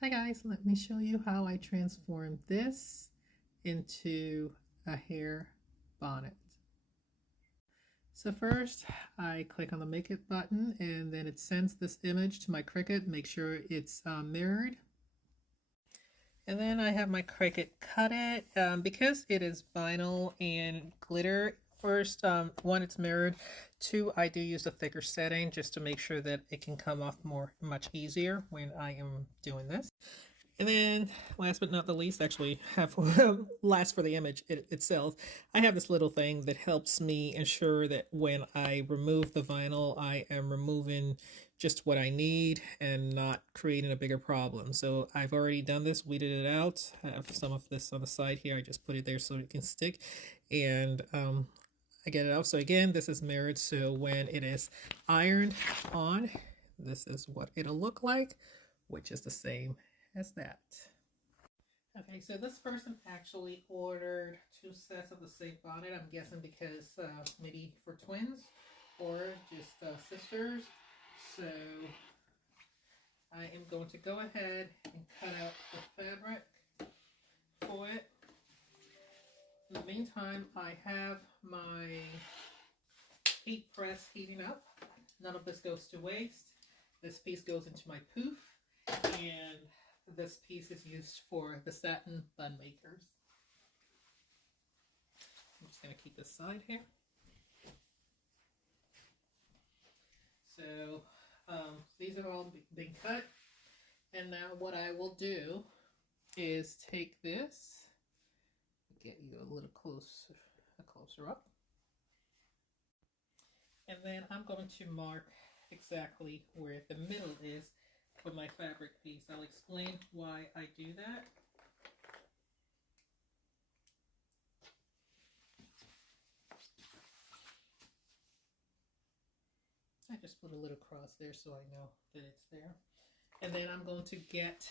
Hi guys, let me show you how I transform this into a hair bonnet. So first I click on the make it button and then it sends this image to my Cricut. Make sure it's mirrored. And then I have my Cricut cut it. Because it is vinyl and glitter, first, one, it's mirrored. Two, I do use a thicker setting just to make sure that it can come off much easier when I am doing this. And then, last but not the least, actually, last for the image itself, I have this little thing that helps me ensure that when I remove the vinyl, I am removing just what I need and not creating a bigger problem. So I've already done this, weeded it out. I have some of this on the side here. I just put it there so it can stick. And I get it out. So again, this is mirrored. So when it is ironed on, this is what it'll look like, which is the same as that. Okay, so this person actually ordered 2 sets of the same bonnet. I'm guessing because maybe for twins or just sisters. So I am going to go ahead and cut out the fabric for it. In the meantime, I have my heat press heating up. None of this goes to waste. This piece goes into my poof, and this piece is used for the satin bun makers. I'm just going to keep this side here. So these have all been cut. And now what I will do is take this, get you a little closer up. And then I'm going to mark exactly where the middle is for my fabric piece. I'll explain why I do that. I just put a little cross there so I know that it's there. And then I'm going to get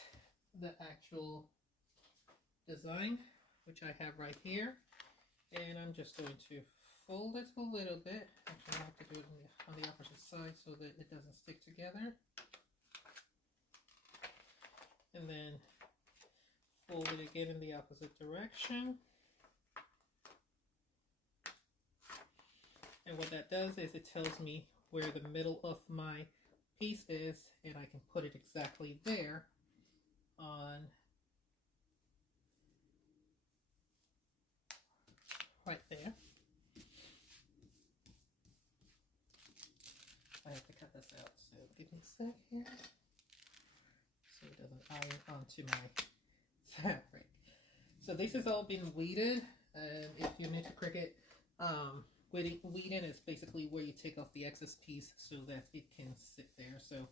the actual design, which I have right here. And I'm just going to fold it a little bit. Actually, I have to do it on the opposite side so that it doesn't stick together. And then fold it again in the opposite direction. And what that does is it tells me where the middle of my piece is, and I can put it exactly there on right there. I have to cut this out, so give me a sec here so it doesn't iron onto my fabric. So this has all been weeded, and if you're new to Cricut, weeding is basically where you take off the excess piece so that it can sit there. So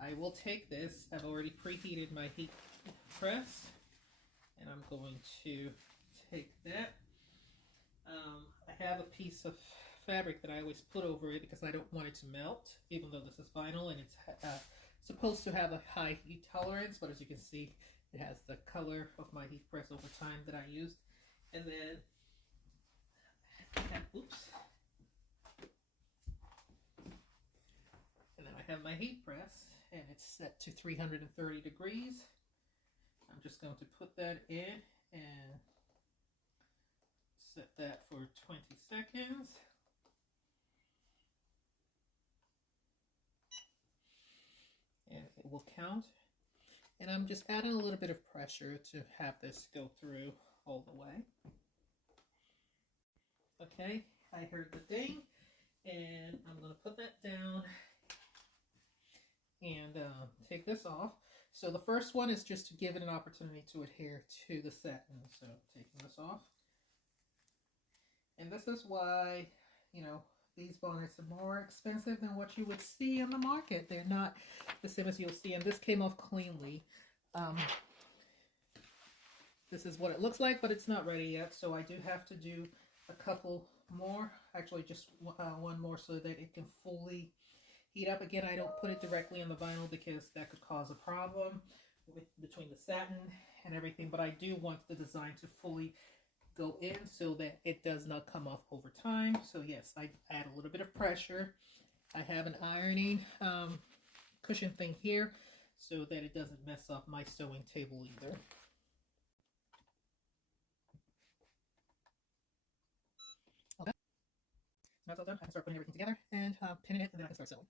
I will take this, I've already preheated my heat press, and I'm going to take that. I have a piece of fabric that I always put over it because I don't want it to melt, even though this is vinyl and it's supposed to have a high heat tolerance, but as you can see, it has the color of my heat press over time that I used. And then and then I have my heat press, and it's set to 330 degrees. I'm just going to put that in and set that for 20 seconds. And it will count. And I'm just adding a little bit of pressure to have this go through all the way. Okay, I heard the ding, and I'm going to put that down and take this off. So the first one is just to give it an opportunity to adhere to the satin. So taking this off. And this is why, you know, these bonnets are more expensive than what you would see on the market. They're not the same as you'll see, and this came off cleanly. This is what it looks like, but it's not ready yet, so I do have to do a couple more, actually just one more so that it can fully heat up. Again, I don't put it directly on the vinyl because that could cause a problem between the satin and everything, but I do want the design to fully go in so that it does not come off over time. So yes, I add a little bit of pressure. I have an ironing cushion thing here so that it doesn't mess up my sewing table either. Okay, so that's all done. I can start putting everything together and pinning it, and then I can start sewing.